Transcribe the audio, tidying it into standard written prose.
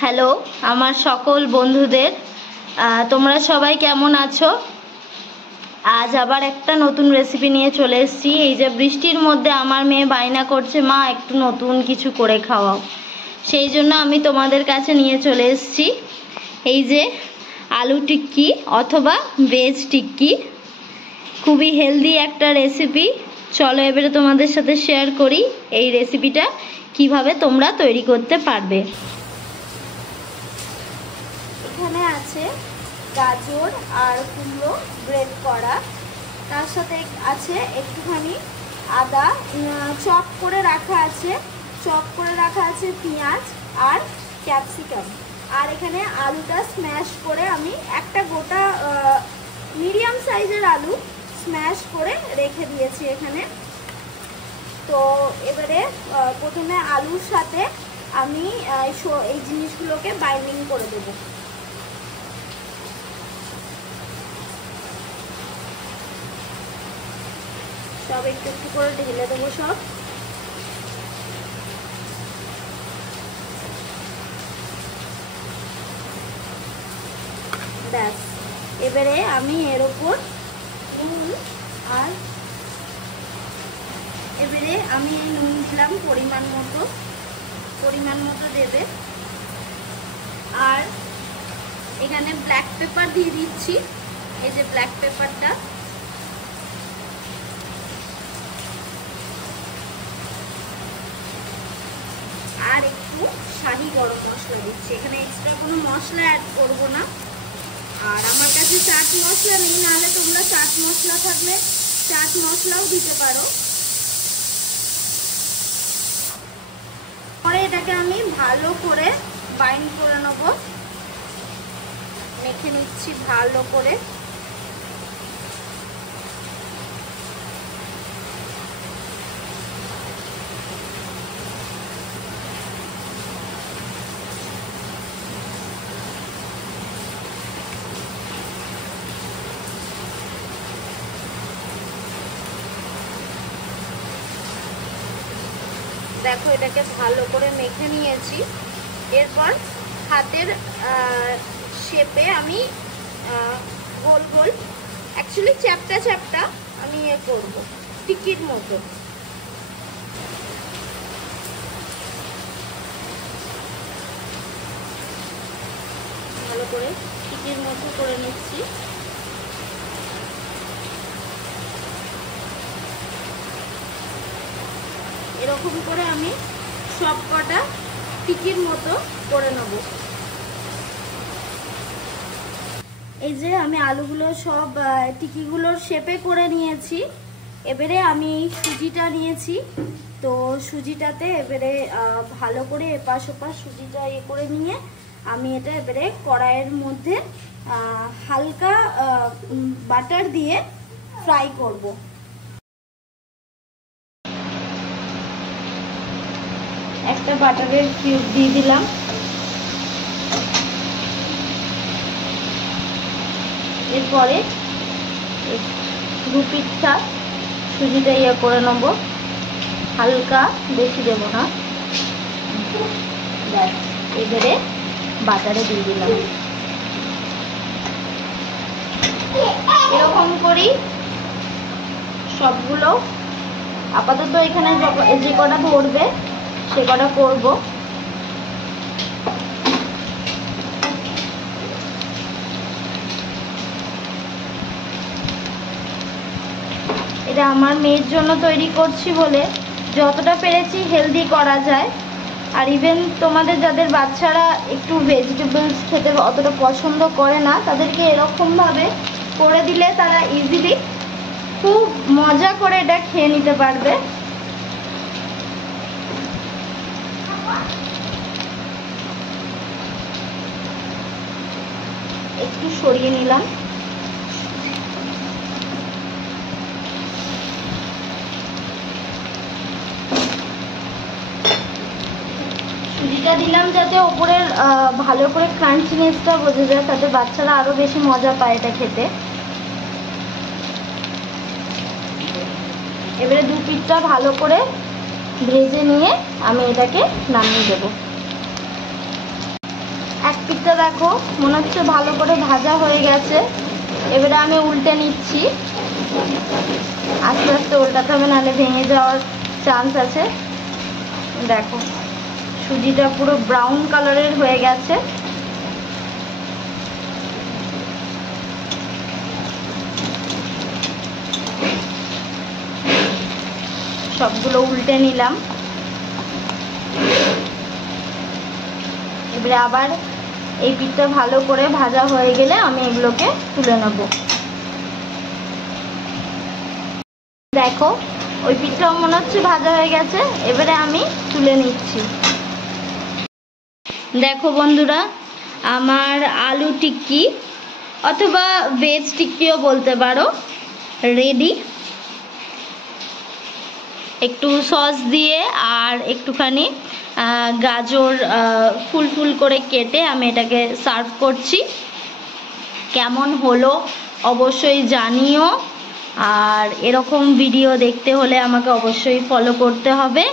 Hello আমার সকল বন্ধুদের, তোমরা সবাই কেমন আছো? আজ আবার একটা নতুন রেসিপি নিয়ে চলে এসেছি। এই যে বৃষ্টির মধ্যে আমার মেয়ে বায়না করছে, মা একটু নতুন কিছু করে খাওয়াও। সেই জন্য আমি তোমাদের কাছে নিয়ে চলে এসেছি এই যে আলু টিক্কি অথবা ভেজ টিক্কি। খুবই হেলদি একটা রেসিপি। চলো এবারে তোমাদের সাথে শেয়ার করি এই রেসিপিটা কিভাবে তোমরা তৈরি করতে পারবে। এখানে আছে গাজর আর কুমড়ো গ্রেট করা, তার সাথে আছে একটুখানি আদা চপ করে রাখা আছে, পেঁয়াজ আর ক্যাপসিকাম, আর এখানে আলুটা স্ম্যাশ করে আমি একটা গোটা মিডিয়াম সাইজের আলু স্ম্যাশ করে রেখে দিয়েছি এখানে। তো এবারে প্রথমে আলুর সাথে আমি এই জিনিসগুলোকে বাইন্ডিং করে দেবো। সব একটু একটু করে ঢেলে দেবো সব। ব্যাস, এবারে আমি এর ওপর নুন আর এবারে আমি এই নুন দিলাম পরিমাণ মতো দেবে। আর এখানে ব্ল্যাক পেপার দিয়ে দিচ্ছি, এই যে ব্ল্যাক পেপারটা। আর একটু শাহি গরম মশলা দিচ্ছি, এখানে এক্সট্রা কোনো মশলা অ্যাড করব না। আর আমার কাছে চাট মশলা নেই, নাহলে তোমরা চাট মশলা থাকলে চাট মশলাও দিতে পারো। পরে এটাকে আমি ভালো করে বাইন্ড করে নেব, মেখে নিচ্ছি ভালো করে। দেখো এটাকে ভালো করে মেখে নিয়েছি। এরপর হাতের শেপে আমি গোল গোল, অ্যাকচুয়ালি চ্যাপটা চ্যাপটা আমি করব টিকির মতো। ভালো করে টিকির মতো করে নিচ্ছি। এরকম করে আমি সব কটা টিকির মতো করে নেব। এই যে আমি আলুগুলো সব টিকিগুলোর শেপে করে নিয়েছি। এবারে আমি এই সুজিটা নিয়েছি, তো সুজিটাতে এবারে ভালো করে এপাশ ওপাশ সুজিটা করে নিয়ে আমি এটা এবারে কড়াইয়ের মধ্যে হালকা বাটার দিয়ে ফ্রাই করব। একটা বাটারের কিউব দিয়ে দিলাম। এরপরে দু পিঠা সুজিটা করে নেব, হালকা, বেশি দেব না। ব্যাস, এবারে বাটারে দিয়ে দিলাম। এরকম করি সবগুলো। আপাতত এখানে যে কটা ধরবে সে কটা করবো। এটা আমার মেয়ের জন্য তৈরি করছি বলে যতটা পেরেছি হেলদি করা যায়। আর ইভেন তোমাদের যাদের বাচ্চারা একটু ভেজিটেবলস খেতে অতটা পছন্দ করে না, তাদেরকে এরকমভাবে করে দিলে তারা ইজিলি খুব মজা করে এটা খেয়ে নিতে পারবে। একটু সরিয়ে নিলাম। সুজিটা দিলাম যাতে ওপরের ভালো করে ক্রাঞ্চিনেসটা বোঝা যায়, তাতে বাচ্চারা আরো বেশি মজা পায় এটা খেতে। এবারে দু পিঠটা ভালো করে ভেজে নিয়ে আমি এটাকে নামিয়ে দেবো। এক পিঠটা দেখো মনে হচ্ছে ভালো করে ভাজা হয়ে গেছে। এবারে আমি উল্টে নিচ্ছি। আস্তে আস্তে উল্টাতে হবে, নাহলে ভেঙে যাওয়ার চান্স আছে। দেখো সুজিটা পুরো ব্রাউন কালারের হয়ে গেছে। সবগুলো উল্টে নিলাম। এবারে আবার এই পিঠটা ভালো করে ভাজা হয়ে গেলে আমি এগুলোকে তুলে নেব। দেখো ওই পিঠটাও মনে হচ্ছে ভাজা হয়ে গেছে, এবারে আমি তুলে নিচ্ছি। দেখো বন্ধুরা, আমার আলু টিক্কি অথবা ভেজ টিক্কিও বলতে পারো রেডি। একটু সস দিয়ে আর একটুখানি গাজর ফুল ফুল করে কেটে আমি এটাকে সার্ভ করছি। কেমন হলো অবশ্যই জানিও, আর এরকম ভিডিও দেখতে হলে আমাকে অবশ্যই ফলো করতে হবে।